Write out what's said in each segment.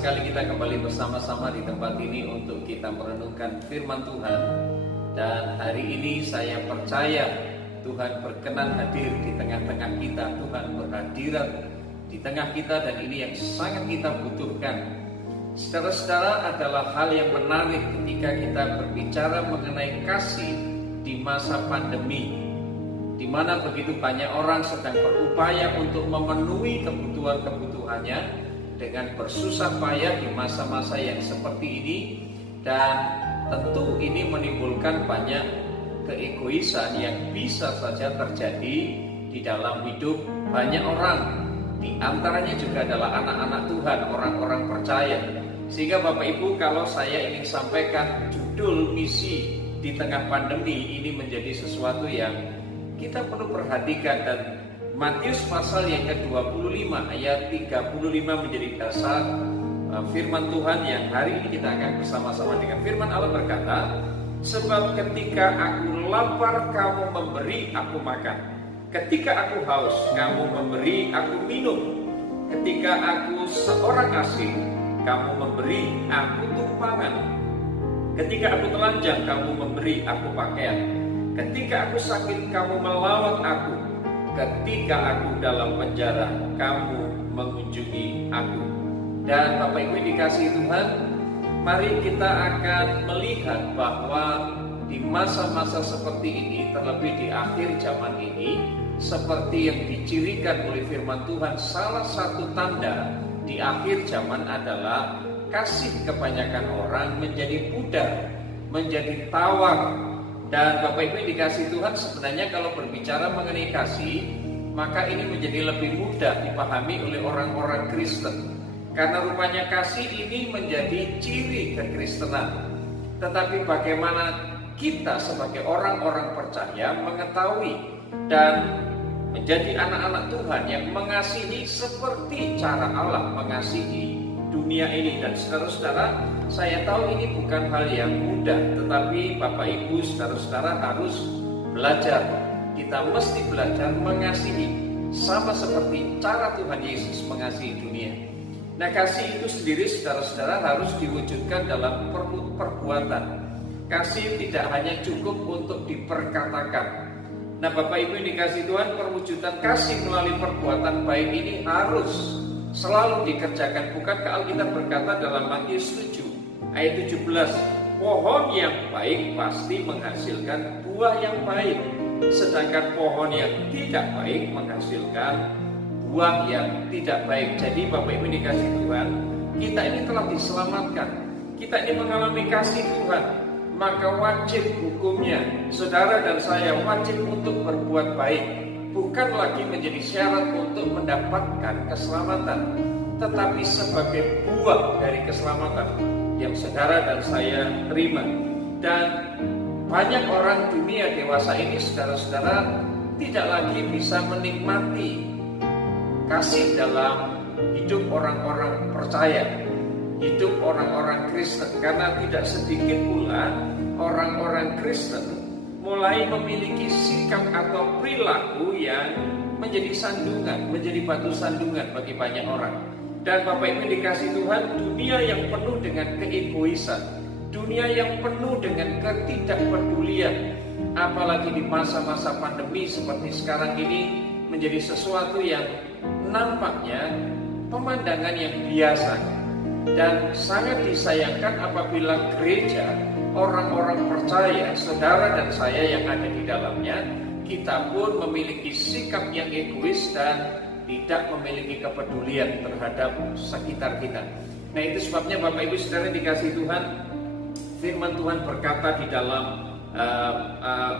sekali kita kembali bersama-sama di tempat ini untuk kita merenungkan firman Tuhan. Dan hari ini saya percaya Tuhan berkenan hadir di tengah-tengah kita. Tuhan berhadirat di tengah kita dan ini yang sangat kita butuhkan. Saudara-saudara, adalah hal yang menarik ketika kita berbicara mengenai kasih di masa pandemi, di mana begitu banyak orang sedang berupaya untuk memenuhi kebutuhan-kebutuhannya dengan bersusah payah di masa-masa yang seperti ini. Dan tentu ini menimbulkan banyak keegoisan yang bisa saja terjadi di dalam hidup banyak orang. Di antaranya juga adalah anak-anak Tuhan, orang-orang percaya. Sehingga Bapak Ibu, kalau saya ingin sampaikan judul misi di tengah pandemi, ini menjadi sesuatu yang kita perlu perhatikan. Dan Matius pasal yang ke-25 ayat 35 menjadi dasar firman Tuhan yang hari ini kita akan bersama-sama dengan firman Allah berkata, sebab ketika aku lapar kamu memberi aku makan, ketika aku haus kamu memberi aku minum, ketika aku seorang asing kamu memberi aku tumpangan, ketika aku telanjang kamu memberi aku pakaian, ketika aku sakit kamu melawat aku, ketika aku dalam penjara kamu mengunjungi aku. Dan Bapak Ibu dikasihi Tuhan, mari kita akan melihat bahwa di masa-masa seperti ini, terlebih di akhir zaman ini, seperti yang dicirikan oleh firman Tuhan, salah satu tanda di akhir zaman adalah kasih kebanyakan orang menjadi pudar, menjadi tawar. Dan Bapak Ibu dikasihi Tuhan, sebenarnya kalau berbicara mengenai kasih, maka ini menjadi lebih mudah dipahami oleh orang-orang Kristen. Karena rupanya kasih ini menjadi ciri kekristenan. Tetapi bagaimana kita sebagai orang-orang percaya mengetahui dan menjadi anak-anak Tuhan yang mengasihi seperti cara Allah mengasihi dunia ini. Dan saudara-saudara, saya tahu ini bukan hal yang mudah, tetapi Bapak Ibu, saudara-saudara harus belajar. Kita mesti belajar mengasihi sama seperti cara Tuhan Yesus mengasihi dunia. Nah, kasih itu sendiri, saudara-saudara, harus diwujudkan dalam perbuatan. Kasih tidak hanya cukup untuk diperkatakan. Nah, Bapak Ibu yang dikasihi Tuhan, perwujudan kasih melalui perbuatan baik ini harus selalu dikerjakan. Bukankah Alkitab berkata dalam Matius 7 ayat 17, pohon yang baik pasti menghasilkan buah yang baik, sedangkan pohon yang tidak baik menghasilkan buah yang tidak baik. Jadi Bapak Ibu dikasihi Tuhan, kita ini telah diselamatkan, kita ini mengalami kasih Tuhan, maka wajib hukumnya saudara dan saya wajib untuk berbuat baik. Bukan lagi menjadi syarat untuk mendapatkan keselamatan, tetapi sebagai buah dari keselamatan yang saudara dan saya terima. Dan banyak orang dunia dewasa ini, saudara-saudara, tidak lagi bisa menikmati kasih dalam hidup orang-orang percaya, hidup orang-orang Kristen. Karena tidak sedikit pula orang-orang Kristen mulai memiliki sikap atau perilaku yang menjadi sandungan, menjadi batu sandungan bagi banyak orang. Dan Bapak Ibu dikasihi Tuhan, dunia yang penuh dengan keegoisan, dunia yang penuh dengan ketidakpedulian, apalagi di masa-masa pandemi seperti sekarang ini, menjadi sesuatu yang nampaknya pemandangan yang biasa. Dan sangat disayangkan apabila gereja, orang-orang percaya, saudara dan saya yang ada di dalamnya, kita pun memiliki sikap yang egois dan tidak memiliki kepedulian terhadap sekitar kita. Nah, itu sebabnya Bapak Ibu saudara dikasihi Tuhan, firman Tuhan berkata di dalam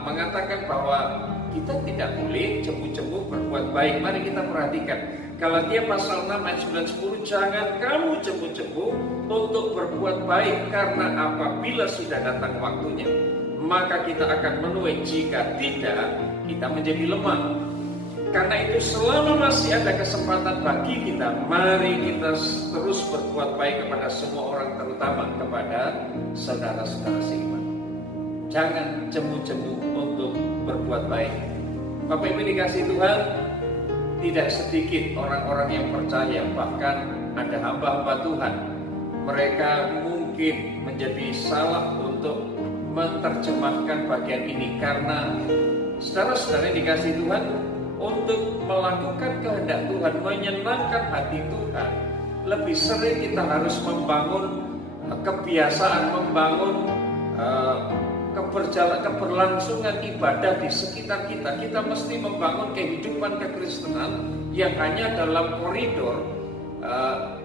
mengatakan bahwa kita tidak boleh jemu-jemu berbuat baik. Mari kita perhatikan Galatia pasal 6 ayat 9-10, jangan kamu jemu-jemu untuk berbuat baik, karena apabila sudah datang waktunya maka kita akan menuai, jika tidak kita menjadi lemah. Karena itu selama masih ada kesempatan bagi kita, mari kita terus berbuat baik kepada semua orang, terutama kepada saudara-saudara seiman. Jangan jemu-jemu untuk berbuat baik. Bapak Ibu dikasihi Tuhan, tidak sedikit orang-orang yang percaya, bahkan ada hamba-hamba Tuhan mereka mungkin menjadi salah untuk menerjemahkan bagian ini, karena saudara-saudara dikasih Tuhan, untuk melakukan kehendak Tuhan, menyenangkan hati Tuhan, lebih sering kita harus membangun kebiasaan, membangun keberlangsungan ibadah di sekitar kita. Kita mesti membangun kehidupan kekristenan yang hanya dalam koridor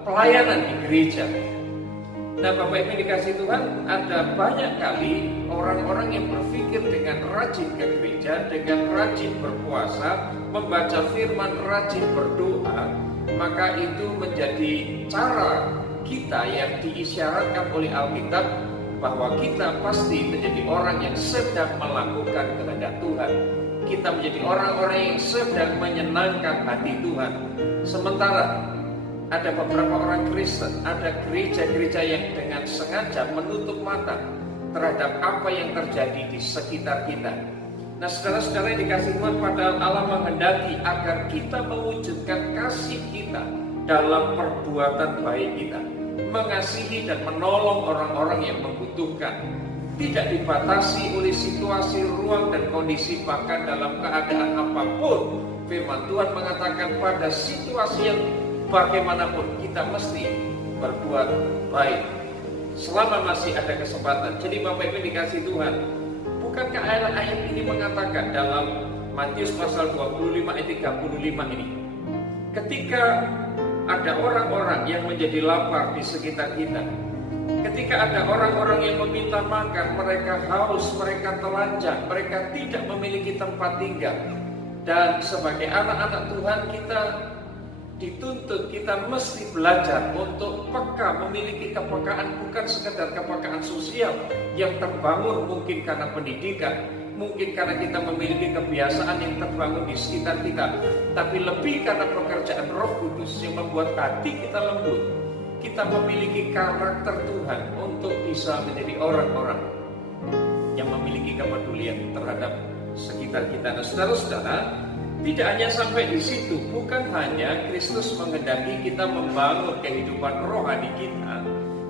pelayanan di gereja. Nah, Bapak Ibu dikasih Tuhan, ada banyak kali orang-orang yang berpikir dengan rajin ke gereja, dengan rajin berpuasa, membaca firman, rajin berdoa, maka itu menjadi cara kita yang diisyaratkan oleh Alkitab bahwa kita pasti menjadi orang yang sedang melakukan kehendak Tuhan. Kita menjadi orang-orang yang sedang menyenangkan hati Tuhan. Sementara ada beberapa orang Kristen, ada gereja-gereja yang dengan sengaja menutup mata terhadap apa yang terjadi di sekitar kita. Nah, saudara-saudara yang dikasih Tuhan, padahal Allah menghendaki agar kita mewujudkan kasih kita dalam perbuatan baik kita, mengasihi dan menolong orang-orang yang membutuhkan, tidak dibatasi oleh situasi, ruang, dan kondisi. Bahkan dalam keadaan apapun, firman Tuhan mengatakan pada situasi yang bagaimanapun kita mesti berbuat baik selama masih ada kesempatan. Jadi Bapak Ibu dikasih Tuhan, bukankah ayat ini mengatakan dalam Matius pasal 25 ayat 35 ini, ketika ada orang-orang yang menjadi lapar di sekitar kita, ketika ada orang-orang yang meminta makan, mereka haus, mereka telanjang, mereka tidak memiliki tempat tinggal, dan sebagai anak-anak Tuhan kita dituntut, kita mesti belajar untuk peka, memiliki kepekaan, bukan sekedar kepekaan sosial yang terbangun mungkin karena pendidikan, mungkin karena kita memiliki kebiasaan yang terbangun di sekitar kita, tapi lebih karena pekerjaan Roh Kudus yang membuat hati kita lembut. Kita memiliki karakter Tuhan untuk bisa menjadi orang-orang yang memiliki kepedulian terhadap sekitar kita. Nah, saudara-saudara, tidak hanya sampai di situ, bukan hanya Kristus menghendaki kita membangun kehidupan rohani kita,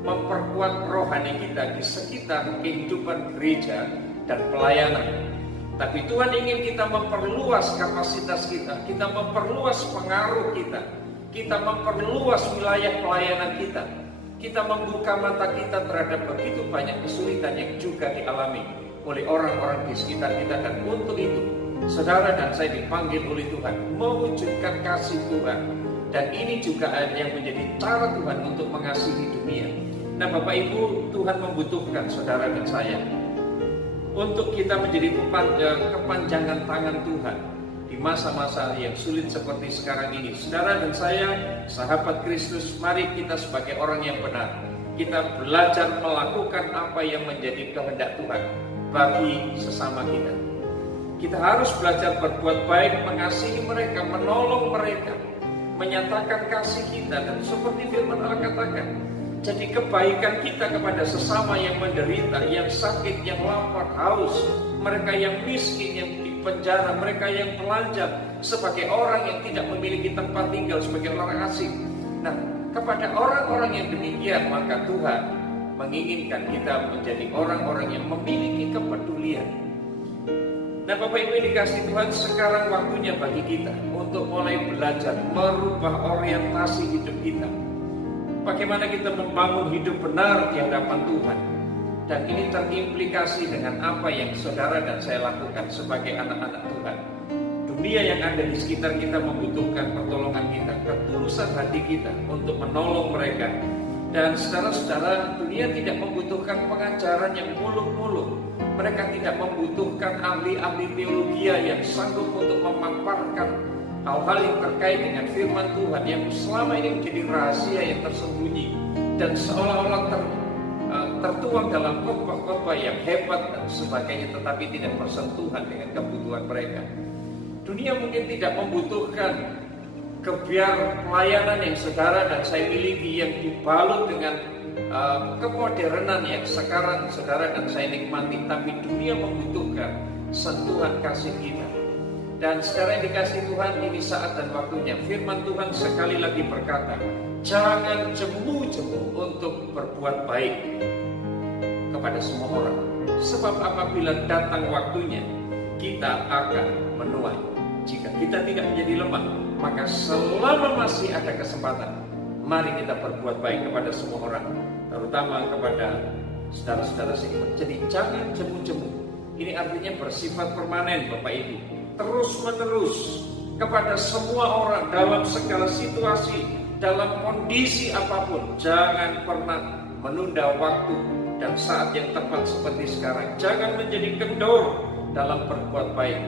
memperkuat rohani kita di sekitar kehidupan gereja dan pelayanan, tapi Tuhan ingin kita memperluas kapasitas kita memperluas pengaruh kita memperluas wilayah pelayanan kita membuka mata kita terhadap begitu banyak kesulitan yang juga dialami oleh orang-orang di sekitar kita. Dan untuk itu, saudara dan saya dipanggil oleh Tuhan mewujudkan kasih Tuhan, dan ini juga yang menjadi cara Tuhan untuk mengasihi dunia. Nah, Bapak Ibu, Tuhan membutuhkan saudara dan saya untuk kita menjadi kepanjangan tangan Tuhan di masa-masa yang sulit seperti sekarang ini. Saudara dan saya, sahabat Kristus, mari kita sebagai orang yang benar, kita belajar melakukan apa yang menjadi kehendak Tuhan bagi sesama kita. Kita harus belajar berbuat baik, mengasihi mereka, menolong mereka, menyatakan kasih kita, dan seperti firman Allah katakan, jadi kebaikan kita kepada sesama yang menderita, yang sakit, yang lapar, haus, mereka yang miskin, yang di penjara, mereka yang telanjang, sebagai orang yang tidak memiliki tempat tinggal, sebagai orang asing. Nah, kepada orang-orang yang demikian, maka Tuhan menginginkan kita menjadi orang-orang yang memiliki kepedulian. Nah, Bapak Ibu yang dikasih Tuhan, sekarang waktunya bagi kita untuk mulai belajar merubah orientasi hidup kita. Bagaimana kita membangun hidup benar di hadapan Tuhan. Dan ini terimplikasi dengan apa yang saudara dan saya lakukan sebagai anak-anak Tuhan. Dunia yang ada di sekitar kita membutuhkan pertolongan kita, ketulusan hati kita untuk menolong mereka. Dan saudara-saudara, dunia tidak membutuhkan pengajaran yang muluk-muluk. Mereka tidak membutuhkan ahli-ahli teologi yang sanggup untuk memaparkan hal-hal yang terkait dengan firman Tuhan yang selama ini menjadi rahasia yang tersembunyi dan seolah-olah tertuang dalam khotbah-khotbah yang hebat dan sebagainya, tetapi tidak bersentuhan dengan kebutuhan mereka. Dunia mungkin tidak membutuhkan kebiar pelayanan yang saudara dan saya miliki, yang dibalut dengan kemodernan yang sekarang saudara dan saya nikmati, tapi dunia membutuhkan sentuhan kasih kita. Dan saudara yang dikasih Tuhan, ini saat dan waktunya firman Tuhan sekali lagi berkata, Jangan jemu-jemu untuk berbuat baik kepada semua orang. Sebab apabila datang waktunya, kita akan menuai. Jika kita tidak menjadi lemah, maka selama masih ada kesempatan, mari kita berbuat baik kepada semua orang, terutama kepada saudara-saudara seiman. Jadi jangan jemu-jemu. Ini artinya bersifat permanen, Bapak Ibu. Terus-menerus kepada semua orang dalam segala situasi, dalam kondisi apapun. Jangan pernah menunda waktu dan saat yang tepat seperti sekarang. Jangan menjadi kendor dalam berbuat baik.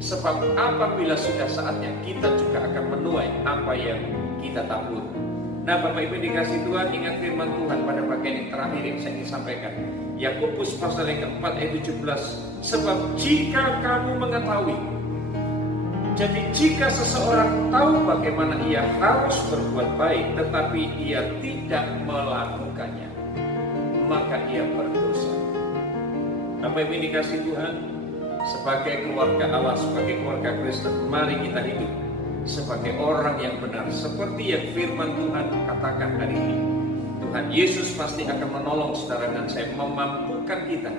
Sebab apabila sudah saatnya, kita juga akan menuai apa yang kita tabur. Nah, Bapak Ibu dikasih Tuhan, ingat firman Tuhan pada bagian yang terakhir yang saya ingin sampaikan. Yakobus pasal yang keempat ayat 17. Sebab jika kamu mengetahui, jadi jika seseorang tahu bagaimana ia harus berbuat baik, tetapi ia tidak melakukannya, maka ia berdosa. Bapak Ibu dikasih Tuhan, sebagai keluarga Allah, sebagai keluarga Kristen, mari kita hidup sebagai orang yang benar, seperti yang firman Tuhan katakan hari ini. Tuhan Yesus pasti akan menolong saudara dan saya, memampukan kita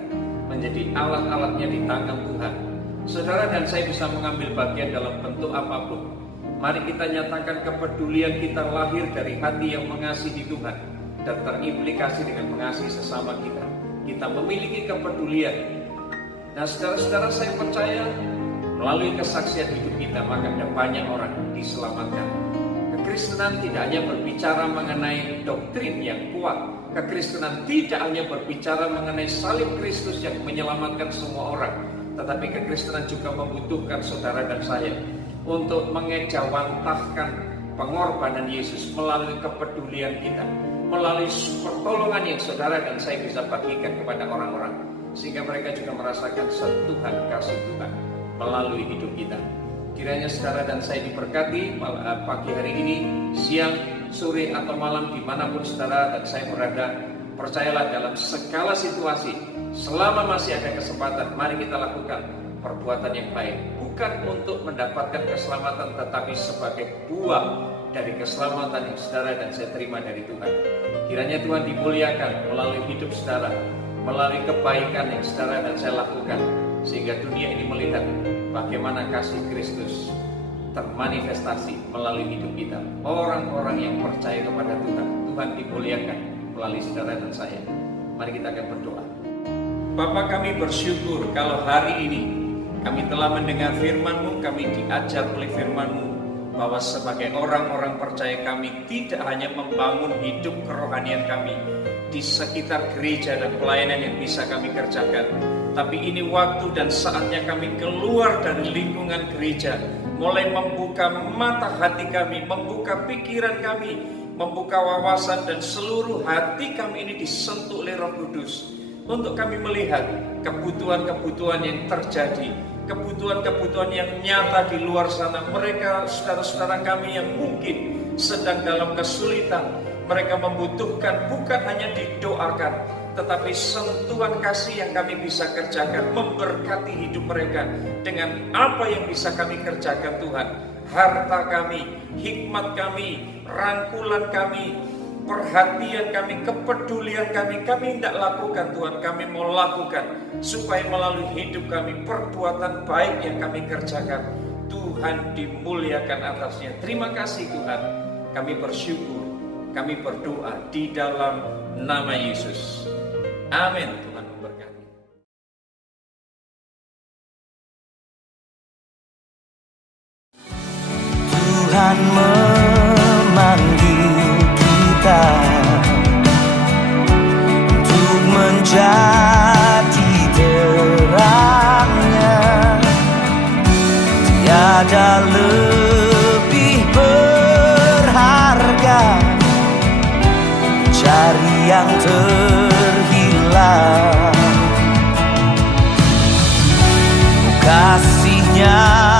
menjadi alat-alatnya di tangan Tuhan. Saudara dan saya bisa mengambil bagian dalam bentuk apapun. Mari kita nyatakan kepedulian kita lahir dari hati yang mengasihi Tuhan dan terimplikasi dengan mengasihi sesama kita. Kita memiliki kepedulian. Nah, saudara-saudara, saya percaya melalui kesaksian hidup kita, maka ada banyak orang diselamatkan. Kekristenan tidak hanya berbicara mengenai doktrin yang kuat. Kekristenan tidak hanya berbicara mengenai salib Kristus yang menyelamatkan semua orang. Tetapi kekristenan juga membutuhkan saudara dan saya untuk mengejawantahkan pengorbanan Yesus melalui kepedulian kita, melalui pertolongan yang saudara dan saya bisa bagikan kepada orang-orang, sehingga mereka juga merasakan sentuhan kasih Tuhan melalui hidup kita. Kiranya saudara dan saya diberkati pagi hari ini, siang, sore atau malam, dimanapun saudara dan saya berada. Percayalah dalam segala situasi, selama masih ada kesempatan, mari kita lakukan perbuatan yang baik. Bukan untuk mendapatkan keselamatan, tetapi sebagai buah dari keselamatan yang saudara dan saya terima dari Tuhan. Kiranya Tuhan dimuliakan melalui hidup saudara, melalui kebaikan yang saudara dan saya lakukan, sehingga dunia ini melihat bagaimana kasih Kristus termanifestasi melalui hidup kita. Orang-orang yang percaya kepada Tuhan, Tuhan dimuliakan melalui saudara dan saya. Mari kita akan berdoa. Bapa, kami bersyukur kalau hari ini kami telah mendengar firman-Mu, kami diajar oleh firman-Mu bahwa sebagai orang-orang percaya kami tidak hanya membangun hidup kerohanian kami di sekitar gereja dan pelayanan yang bisa kami kerjakan, tapi ini waktu dan saatnya kami keluar dari lingkungan gereja, mulai membuka mata hati kami, membuka pikiran kami, membuka wawasan, dan seluruh hati kami ini disentuh oleh Roh Kudus untuk kami melihat kebutuhan-kebutuhan yang terjadi, kebutuhan-kebutuhan yang nyata di luar sana. Mereka saudara-saudara kami yang mungkin sedang dalam kesulitan, mereka membutuhkan bukan hanya didoakan, tetapi sentuhan kasih yang kami bisa kerjakan, memberkati hidup mereka dengan apa yang bisa kami kerjakan Tuhan. Harta kami, hikmat kami, rangkulan kami, perhatian kami, kepedulian kami tidak lakukan Tuhan. Kami mau lakukan supaya melalui hidup kami, perbuatan baik yang kami kerjakan, Tuhan dimuliakan atasnya. Terima kasih Tuhan. Kami bersyukur, kami berdoa di dalam nama Yesus. Amin. Tuhan memberkati. Tuhan memanggil kita untuk menjadi terangnya. Tiada lebih berharga, cari yang terhilang. Kasih-Nya